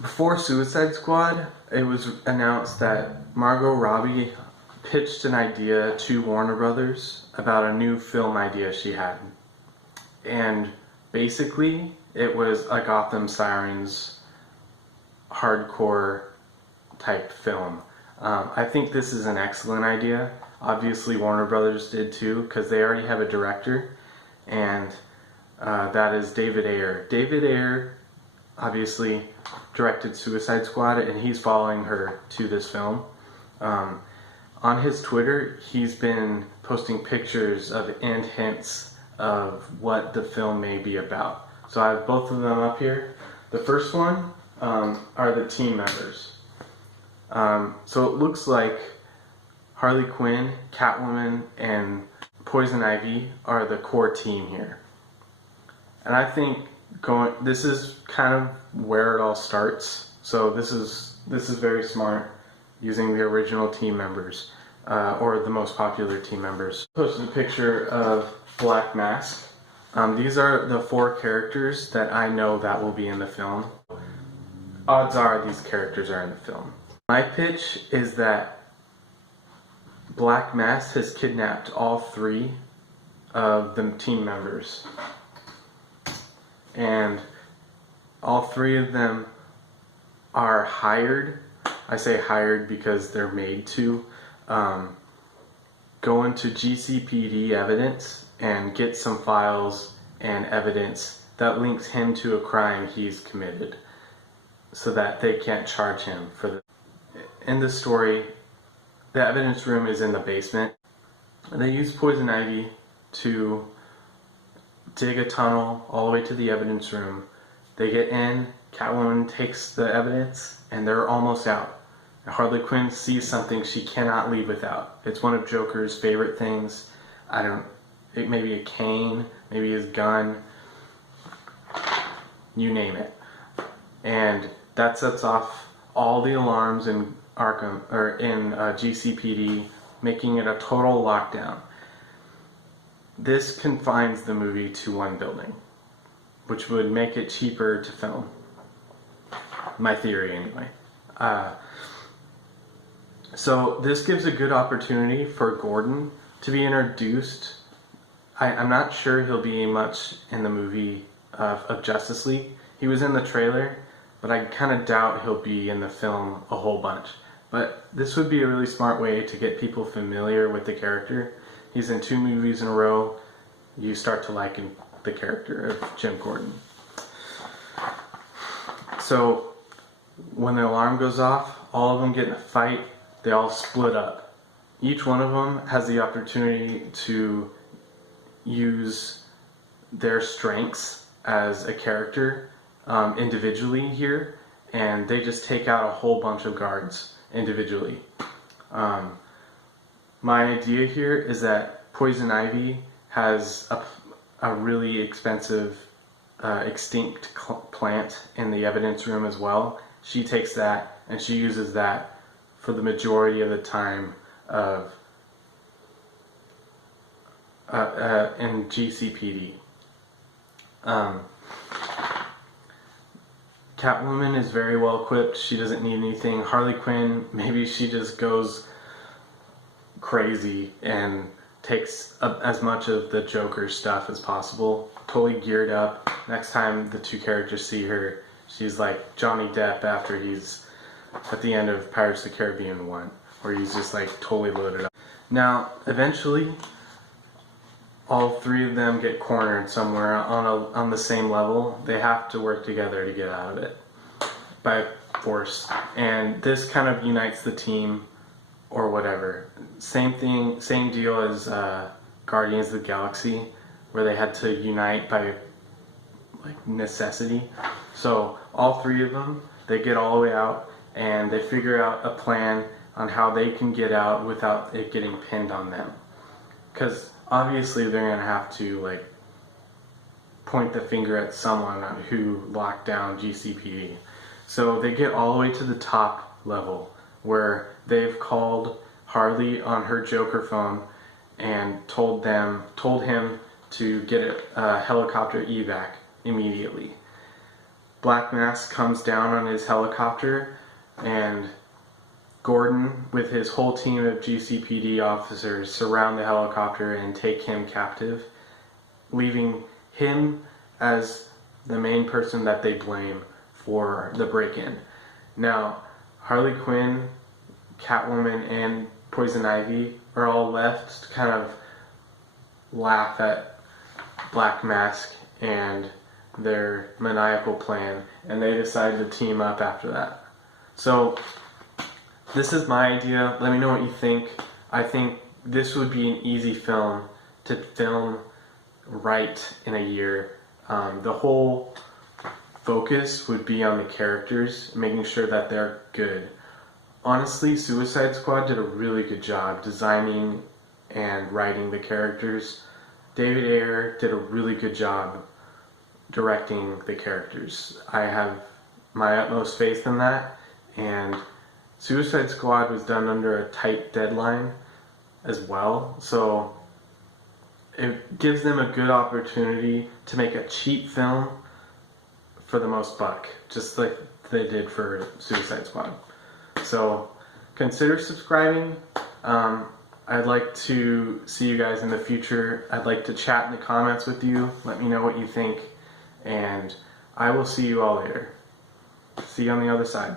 Before Suicide Squad, it was announced that Margot Robbie pitched an idea to Warner Brothers about a new film idea she had. And basically, it was a Gotham Sirens hardcore type film. I think this is an excellent idea. Obviously, Warner Brothers did too, because they already have a director, and that is David Ayer. David Ayer obviously directed Suicide Squad, and he's following her to this film. On his Twitter, he's been posting pictures of and hints of what the film may be about. So I have both of them up here. The first one are the team members. So it looks like Harley Quinn, Catwoman, and Poison Ivy are the core team here. And I think this is kind of where it all starts. So this is very smart, using the original team members, or the most popular team members. Posted a picture of Black Mask. These are the 4 characters that I know that will be in the film. Odds are these characters are in the film. My pitch is that Black Mask has kidnapped all 3 of the team members. And all 3 of them are hired. I say hired because they're made to go into GCPD evidence and get some files and evidence that links him to a crime he's committed, so that they can't charge him for the. In the story, the evidence room is in the basement. They use Poison Ivy to dig a tunnel all the way to the evidence room. They get in, Catwoman takes the evidence, and they're almost out. Harley Quinn sees something she cannot leave without. It's one of Joker's favorite things. It may be a cane, maybe his gun, you name it. And that sets off all the alarms in Arkham, or in GCPD, making it a total lockdown. This confines the movie to one building, which would make it cheaper to film. My theory, anyway. So this gives a good opportunity for Gordon to be introduced. I'm not sure he'll be much in the movie of Justice League. He was in the trailer, but I kind of doubt he'll be in the film a whole bunch. But this would be a really smart way to get people familiar with the character. He's in 2 movies in a row. You start to like the character of Jim Gordon. So when the alarm goes off, all of them get in a fight. They all split up. Each one of them has the opportunity to use their strengths as a character individually here, and they just take out a whole bunch of guards individually. My idea here is that Poison Ivy has a really expensive extinct plant in the evidence room as well. She takes that and she uses that for the majority of the time of in GCPD. Catwoman is very well equipped. She doesn't need anything. Harley Quinn, maybe she just goes crazy and takes up as much of the Joker stuff as possible. Totally geared up. Next time the 2 characters see her, she's like Johnny Depp after he's at the end of Pirates of the Caribbean 1, where he's just like totally loaded up. Now, eventually, all 3 of them get cornered somewhere on the same level. They have to work together to get out of it by force, and this kind of unites the team, or whatever. Same thing, same deal as Guardians of the Galaxy, where they had to unite by like necessity. So all 3 of them, they get all the way out, and they figure out a plan on how they can get out without it getting pinned on them. Because obviously they're going to have to like point the finger at someone who locked down GCPD. So they get all the way to the top level, where they've called Harley on her Joker phone and told him to get a helicopter evac immediately. Black Mask comes down on his helicopter, and Gordon, with his whole team of GCPD officers, surround the helicopter and take him captive, leaving him as the main person that they blame for the break-in. Now, Harley Quinn, Catwoman, and Poison Ivy are all left to kind of laugh at Black Mask and their maniacal plan, and they decide to team up after that. So, this is my idea. Let me know what you think. I think this would be an easy film to film right in a year. The whole focus would be on the characters, making sure that they're good. Honestly, Suicide Squad did a really good job designing and writing the characters. David Ayer did a really good job directing the characters. I have my utmost faith in that, and Suicide Squad was done under a tight deadline as well, so it gives them a good opportunity to make a cheap film for the most buck, just like they did for Suicide Squad. So consider subscribing. I'd like to see you guys in the future. I'd like to chat in the comments with you. Let me know what you think, and I will see you all later. See you on the other side.